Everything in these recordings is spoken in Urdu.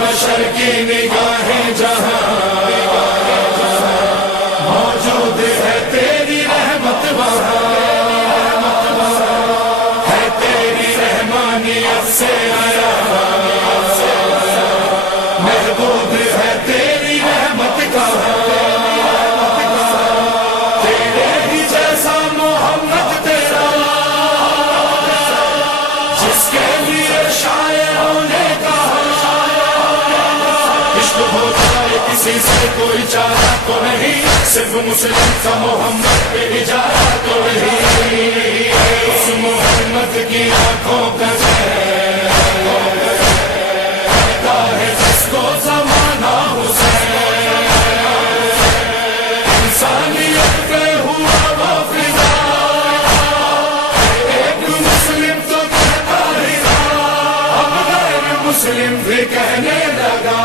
بشر کی نگاہیں جہاں موجود ہے تیری رحمت وہاں ہے تیری رحمانیت سے آیا محبوب ہے تیری رحمت کا تیرے ہی جیسا محمد تیرا جس کے لیے شاعروں نے کسی سے کوئی چارہ تو نہیں صرف مسلم کا محمد پہ اجارہ تو نہیں اس محمد کی آنکھوں کا کہتا ہے جس کو زمانہ حسین انسانیت پہ ہوا وہ فضا ایک مسلم تو کہتا ہی تھا اب غیر مسلم بھی کہنے لگا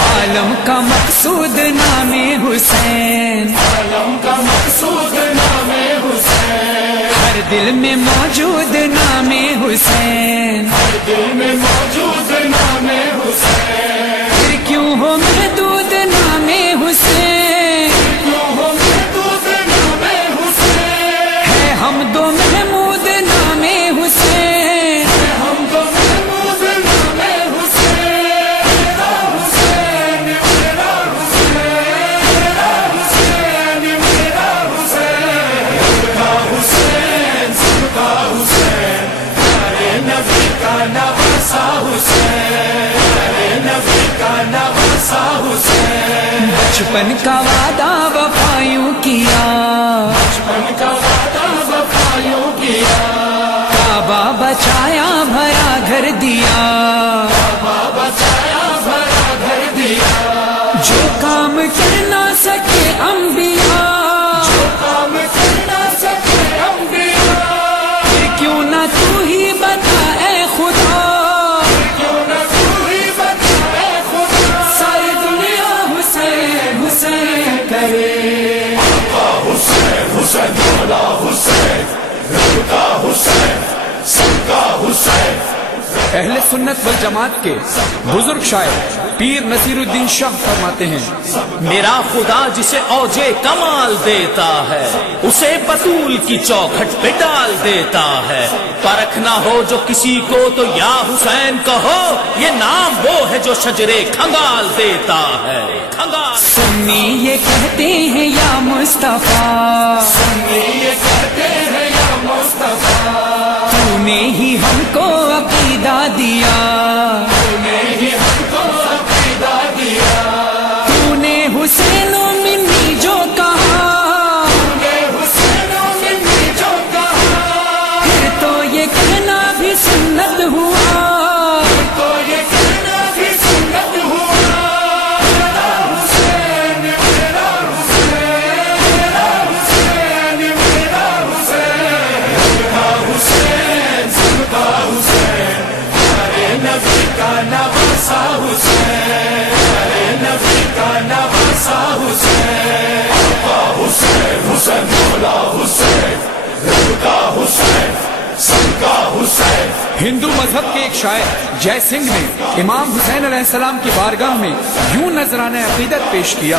عالم کا مقصود نام حسین عالم کا مقصود نام حسین ہر دل میں موجود نام حسین ہر دل میں موجود نام حسین پھر کیوں ہو محدود نام حسین کیوں ہو محدود نام حسین ہے ہم دو محمود نام حسین ہم تو محمود نام حسین میرا حسین میرا حسین میرا حسین میرا حسین سب کا حسین پیارے نبی کا نواسا حسین پیارے نبی کا نواسا حسین بچپن کا وعدہ وفایوں کیا بچپن کا وعدہ وفایوں کیا کعبہ بچایا بھرا گھر دیا بابا بچایا بھرا گھر دیا جو کام کر نہ سکے انبیاء جو کام کر نہ سکے انبیاء پھر کیوں نہ تو ہی بتا اے خدا کیوں نہ تو ہی بتائے خدا ساری دنیا حسین حسین کرے آقا حسین حسین مولا حسین رب کا حسین سب کا حسین اہل سنت والجماعت کے بزرگ شاعر پیر نصیر الدین شاہ فرماتے ہیں، میرا خدا جسے اوجے کمال دیتا ہے اسے بطول کی چوکھٹ پہ ڈال دیتا ہے پرکھ نہ ہو جو کسی کو تو یا حسین کہو یہ نام وہ ہے جو شجرے کھنگال دیتا ہے کھنگال سنی یہ کہتے ہیں یا مصطفیٰ سنی یہ کہتے ہیں یا مصطفیٰ تو نے ہی ہم کو عقیدہ دیا تو نے ہی ہم کو عقیدہ دیا تو نے حسین و منی جو کہا تو نے حسین و منی جو کہا پھر تو یہ کہنا بھی سنت ہوا تو یہ کہنا بھی سنت ہوا میرا حسین میرا حسین میرا حسین میرا حسین میرا حسین سب کا حسین پیارے نبی کا نواسا حسین پیارے نبی کا نواسا حسین آقا حسین حسین مولا حسین رب کا حسین سب کا حسین ہندو مذہب کے ایک شاعر جے سنگھ نے امام حسین علیہ السلام کی بارگاہ میں یوں نذرانہ عقیدت پیش کیا،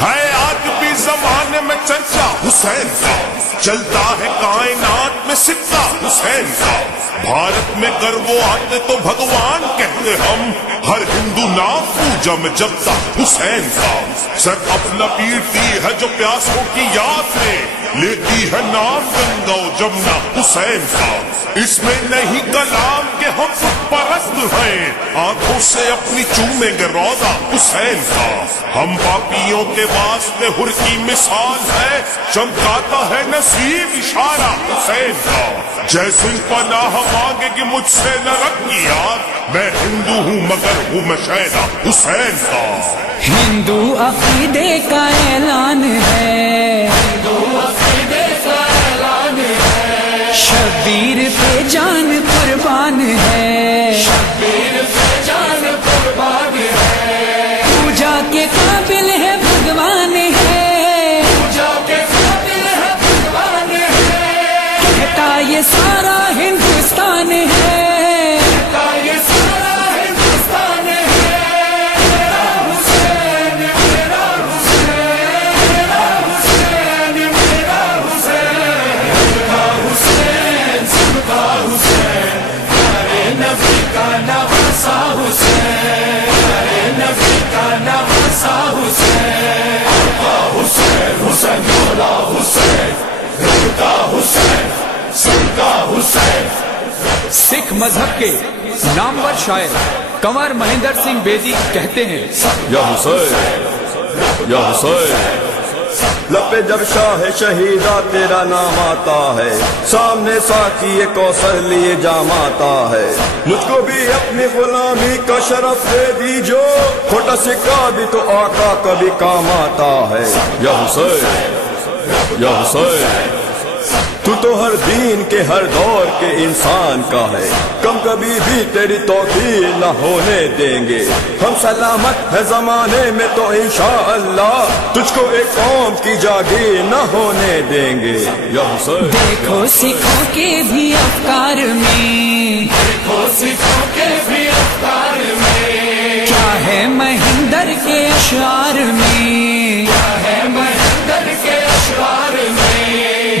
ہے آج بھی زمانے میں چرچا حسین کا چلتا ہے کائنات میں سکہ حسین کا بھارت میں گر وہ آتے تو بھگوان کہتے ہم ہر ہندو نام پوجا میں جبتا حسین کا سر اپنا پیٹتی ہے جو پیاسوں کی یاد میں لیتی ہے نام گنگا و جمنا حسین کا اس میں نہیں کلام کہ ہم خود پرست ہیں آنکھوں سے اپنی چومیں گے روضہ حسین کا ہم پاپیوں کے واسطے ہر کی مثال ہے چمکاتا ہے نصیب اشارہ حسین کا جیسے پناہ مانگے گی مجھ سے نہ رکھ یاد میں ہندو ہوں مگر کر ہوں میں شہدا حسین کا. ہندو عقیدے کا اعلان ہے، شبیر پہ جان قربان ہے، پوجا کے قابل ہے بھگوان ہے، کہتا یہ سارا ہندوستان ہے، سکھ مذہب کے نامور شاعر کنور مہندر سنگھ بیدی کہتے ہیں، یا حسین یا حسین، لپے جب شاہ شہیدہ تیرا نام آتا ہے، سامنے ساقی کوثر لیے جام آتا ہے، مجھ کو بھی اپنی غلامی کا شرف دے دیجو، کھوٹا سکہ بھی تو آقا کبھی کام آتا ہے. یا حسین یا حسین، تو تو ہر دین کے ہر دور کے انسان کا ہے، کم کبھی بھی تیری توقیر نہ ہونے دیں گے، ہم سلامت ہے زمانے میں تو انشاءاللہ تجھ کو ایک قوم کی جاگیر نہ ہونے دیں گے. یا حسین دیکھو سکھوں کے بھی افکار میں، کیا ہے مہندر کے اشعار میں،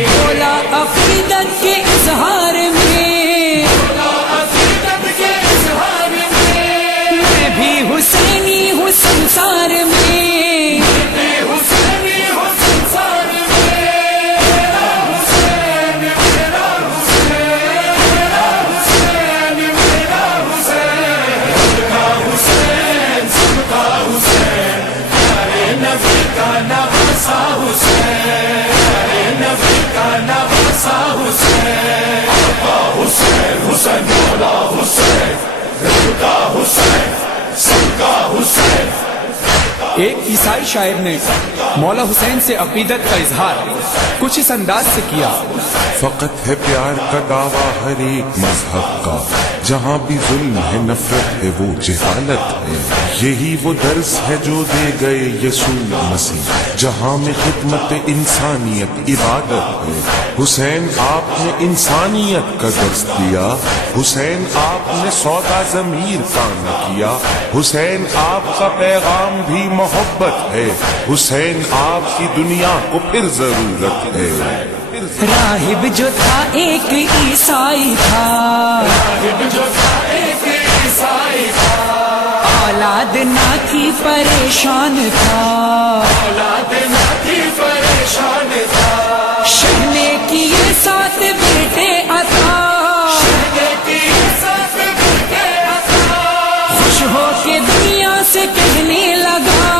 بولا عقیدت کے اظہار میں، میں بھی حسینی ہوں سنسار میں، ایک عیسائی شاعر نے مولا حسین سے عقیدت کا اظہار کچھ اس انداز سے کیا، فقط ہے پیار کا دعویٰ ہر ایک مذہب کا، جہاں بھی ظلم ہے نفرت ہے وہ جہالت ہے، یہی وہ درس ہے جو دے گئے یسوع مسیح، جہاں میں خدمت انسانیت عبادت ہے. حسین آپ نے انسانیت کا درس دیا، حسین آپ نے سودا ضمیر کا نہ کیا، حسین آپ کا پیغام بھی محبت ہے، حسین آپ کی دنیا کو پھر ضرورت ہے. راہب جو تھا ایک عیسائی تھا، اولاد نہ تھی پریشان تھا، شہ نے کیے 7 بیٹے عطا، خوش ہو کے دنیا سے کہنے لگا،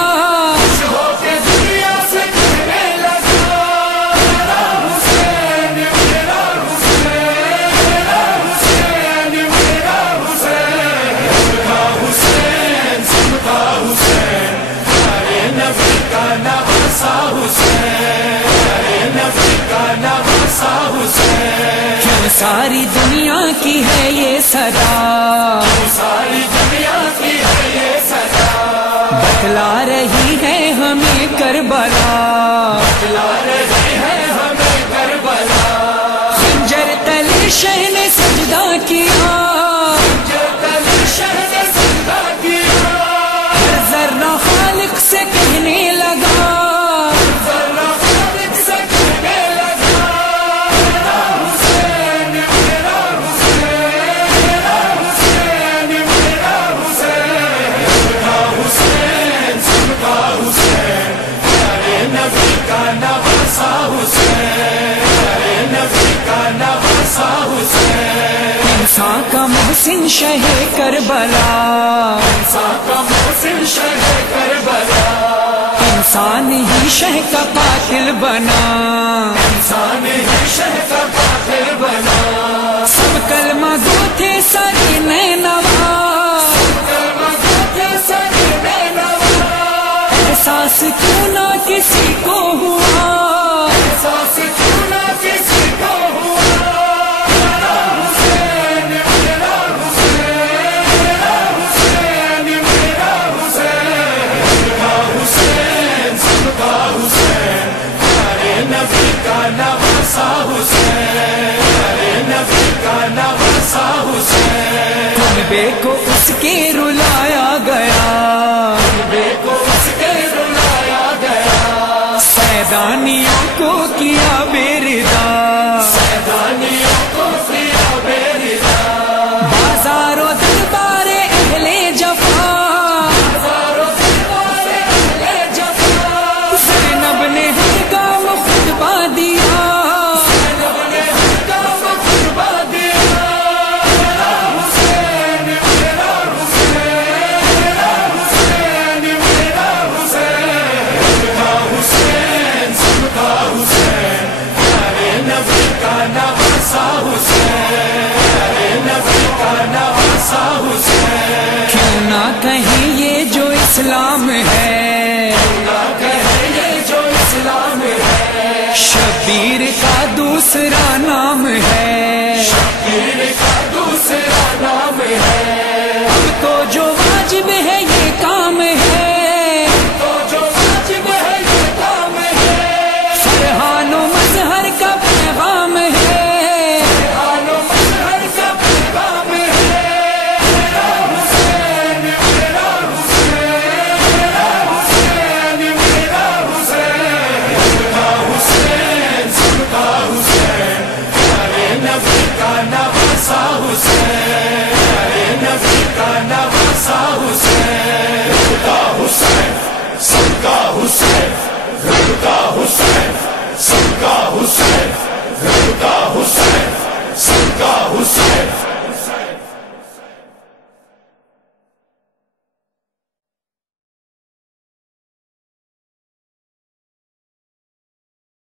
کیوں ساری دنیا کی ہے یہ صدا، بتلا رہی ہے ہمیں کربلا، خنجر تلے شہ نے سجدہ کیا، ہر ذرہ خالق سے کہنے لگا، انسان کا محسن شہ کربلا، انسان ہی شہ کا قاتل بنا، سب کلمہ گو تھے سارے نینوا، رلایا گیا، سیدانیوں کو کیا بیردا، بازار و دربار اہل جفا، زینب نے ہر گام خطبہ دیا، کیوں نہ کہیں یہ جو اسلام ہے،